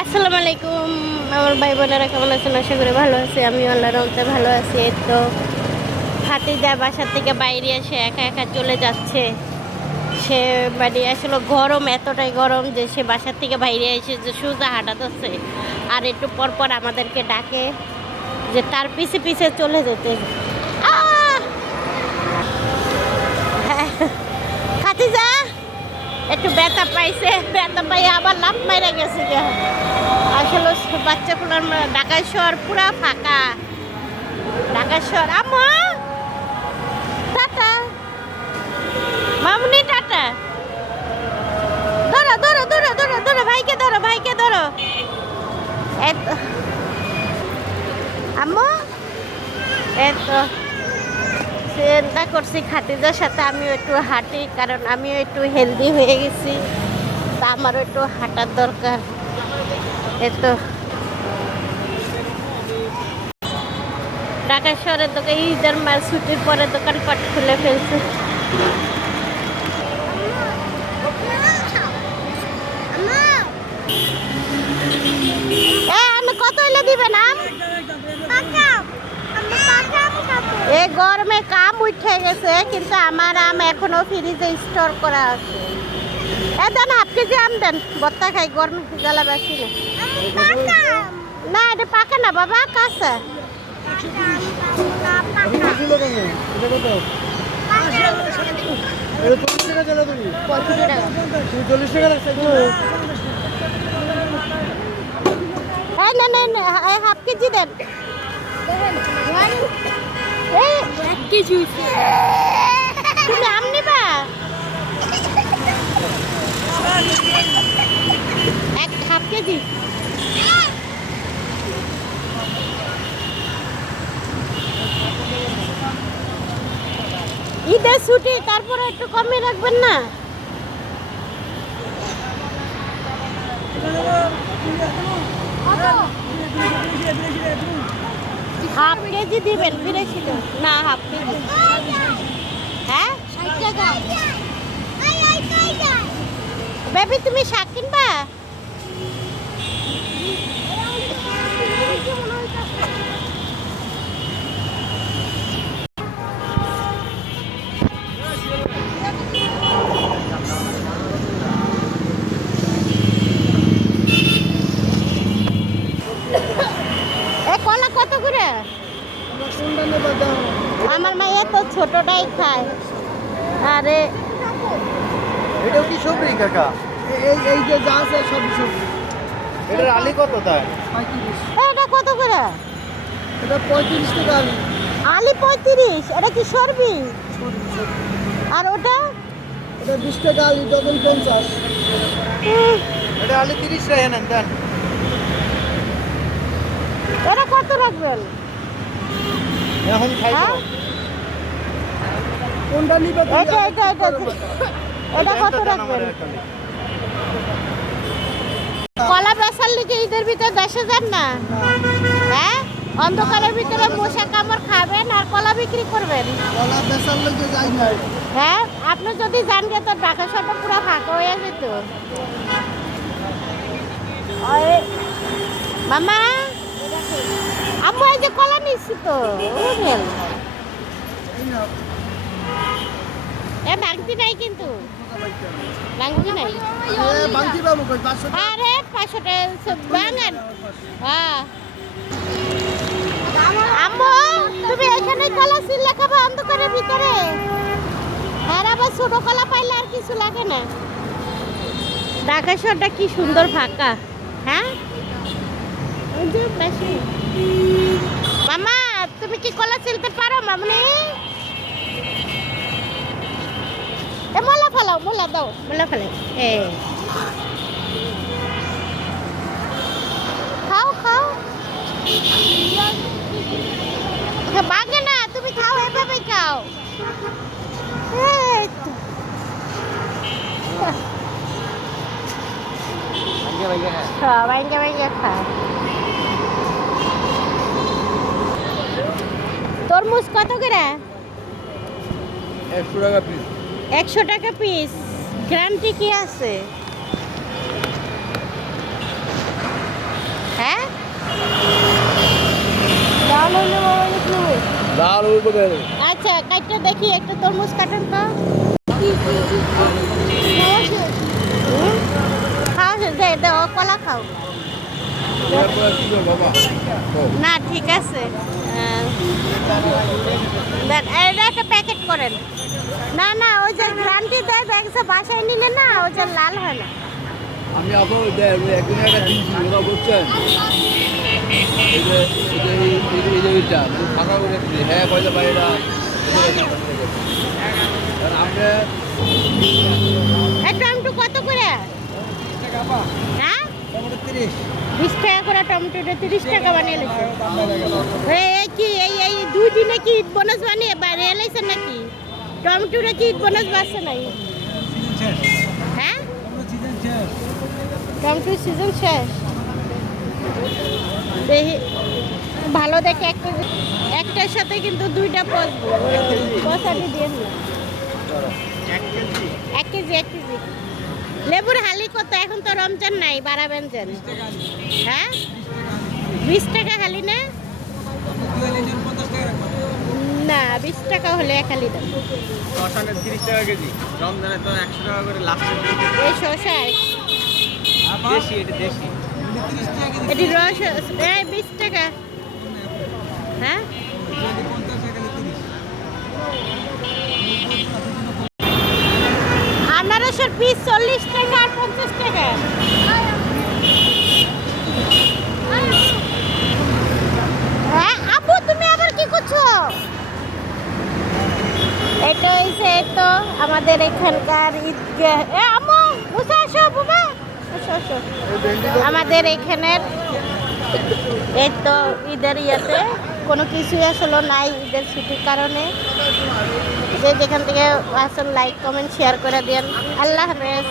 আসসালামু আলাইকুম, আমার ভাই বোনেরা কেমন আছেন? আশা করি ভালো আছে। আমি আল্লাহ রহমতে ভালো আছি। তো ভাতিজা বাসার থেকে বাইরে এসে একা একা চলে যাচ্ছে। সে মানে আসলে গরম, এতটাই গরম যে সে বাসার থেকে বাইরে এসে যে সোজা হাঁটাতেছে আর একটু পর পর আমাদেরকে ডাকে যে তার পিছে পিছে চলে যেতে। খাতিজা একটু ব্যথা পাইছে, ব্যথা পাই আবার লাভ মাইরা গেছে যে আসলে বাচ্চাগুলোর ঢাকা শহর পুরা ফাঁকা। ঢাকা শহর আমা টাটা। মামুনি, টাটা। ধরো ধরো ধরো ধরো ধরো, ভাইকে ধরো ভাইকে ধরো। এত আম্মু, এতো চিন্তা করছি খাতিজার সাথে আমিও একটু হাঁটি, কারণ আমিও একটু হেলদি হয়ে গেছি। তা আমারও একটু হাঁটার দরকার। এতো। ঢাকা শহরের দোকান, ঈদের মাস ছুটির পরে দোকানপাট খুলে ফেলছে। আমি কত হইলে দিবেন আম এই গরমে কাম উঠে গেছে, কিন্তু আমার আম এখনও ফ্রিজে স্টোর করা আছে। এ দেন হাফ কেজি আম দেন বত্তা খাই, গরম জ্বালা বেশি না। এটা পাকা না বাবা কাছে হাফ কেজি দেন। নিবা এক হাফ কেজি ঈদের ছুটি তারপরে একটু কমে রাখবেন না হাফ কেজি দিবেন বিরাশি না হাফ কেজি। হ্যাঁ? বেবি তুমি শাক কিনবা? ছোটটাই খায় আরে এটাও কি সবরি কাকা? এই এই যে যা আছে সব সবজি। এটার আলি কত পঁয়ত্রিশ। এ, এটা কত করে? এটা পঁয়ত্রিশ টাকা আলু। আলি পঁয়ত্রিশ? এটা কি সরবি? আর ওটা? এটা বিশ টাকা আলু ডবল পঞ্চাশ। এটা আলি তিরিশ টাকা নেন দেন। এটা কত রাখবেন? এখন খাইব। হ্যাঁ? কোনটা নিবে এটা এটা এটা এটা কত রাখবেন কলা বেচার লিগে ঈদের ভিতরে দেশে যান না হ্যাঁ অন্ধকারের ভিতরে মশা কামড় খাবেন আর কলা বিক্রি করবেন কলা বেচার লোকে যাই না হ্যাঁ আপনি যদি যান গে তো ঢাকা শহরটা পুরো ফাঁকা হয়ে যেত মামা আম্মু এই যে কলা নিচ্ছি তো এ নাই কিন্তু। নাই? আরে পাঁচশো টাকা? ভাঙেন। হ্যাঁ। আম্মু তুমি এখানে কলা সিলে খাব অন্ধকারের ভিতরে। আর আবার ছোট কলা পাইলে আর কিছু লাগে না। ঢাকা শহরটা কি সুন্দর ফাঁকা হ্যাঁ? মামা তুমি কি কলা চিলতে পারো মামনি? এ মোলা ফেলাও মোলা দাও। মোলা ফেলাই এ। খাও খাও। বাগে না তুমি খাও এভাবে খাও। খাও ভাঙ্গে ভাঙ্গে খাও। তরমুজ কত করে? একশো টাকা পিস একশো টাকা পিস গ্যারান্টি কি আছে? হ্যাঁ? আচ্ছা কাটটা দেখি একটা তরমুজ কাটেন তো খাও দে দাও কলা খাও। না ঠিক আছে। একটা প্যাকেট করেন। না না ওই যে গ্রান্টি দেয় ব্যাগসে বাসায় নিলে না ওই যে লাল হয় না। আমি আপনার দেখ একদিন একটা দিয়েছি ওরা বলছেন এইটা ফাঁকা করে হ্যাঁ পয়সা টমেটো কত করে? হ্যাঁ? বিশ টাকা করে টমেটোটা তিরিশ টাকা বানিয়ে এই কি এই এই দুই দিনে কি বোনাস বানিয়ে বাইরে এলাইছে নাকি? ঈদ বোনাস বাড়ছে নাই? হ্যাঁ? টমেটোর সিজন শেষ। দেখি ভালো দেখে একটা একটার সাথে কিন্তু দুইটা পচবো পচাটি দিয়ে এক কেজি? এক কেজি লেবুর হালি কত? এখন তো রমজান নাই বাড়াবেন যেন। হ্যাঁ? বিশ টাকা হালি না না বিশ টাকা হলে এক হালি দাম। শ্মশানের তিরিশ টাকা কেজি। রমজানে তো একশো টাকা করে লাস্ট এই শশায়? দেশি এটা দেশি। এটি রস এই বিশ টাকা। হ্যাঁ? আনারসের পিস চল্লিশ টাকা আর পঞ্চাশ টাকা হ্যাঁ আপু তুমি আবার কি করছ এটা হয়েছে এই তো আমাদের এখানকার ঈদগাহ। আমাদের এখানের এই তো ঈদের ইয়েতে কোনো কিছুই আসলে নাই ঈদের ছুটির কারণে। যে যেখান থেকে আসল লাইক কমেন্ট শেয়ার করে দেন আল্লাহ হাফেজ।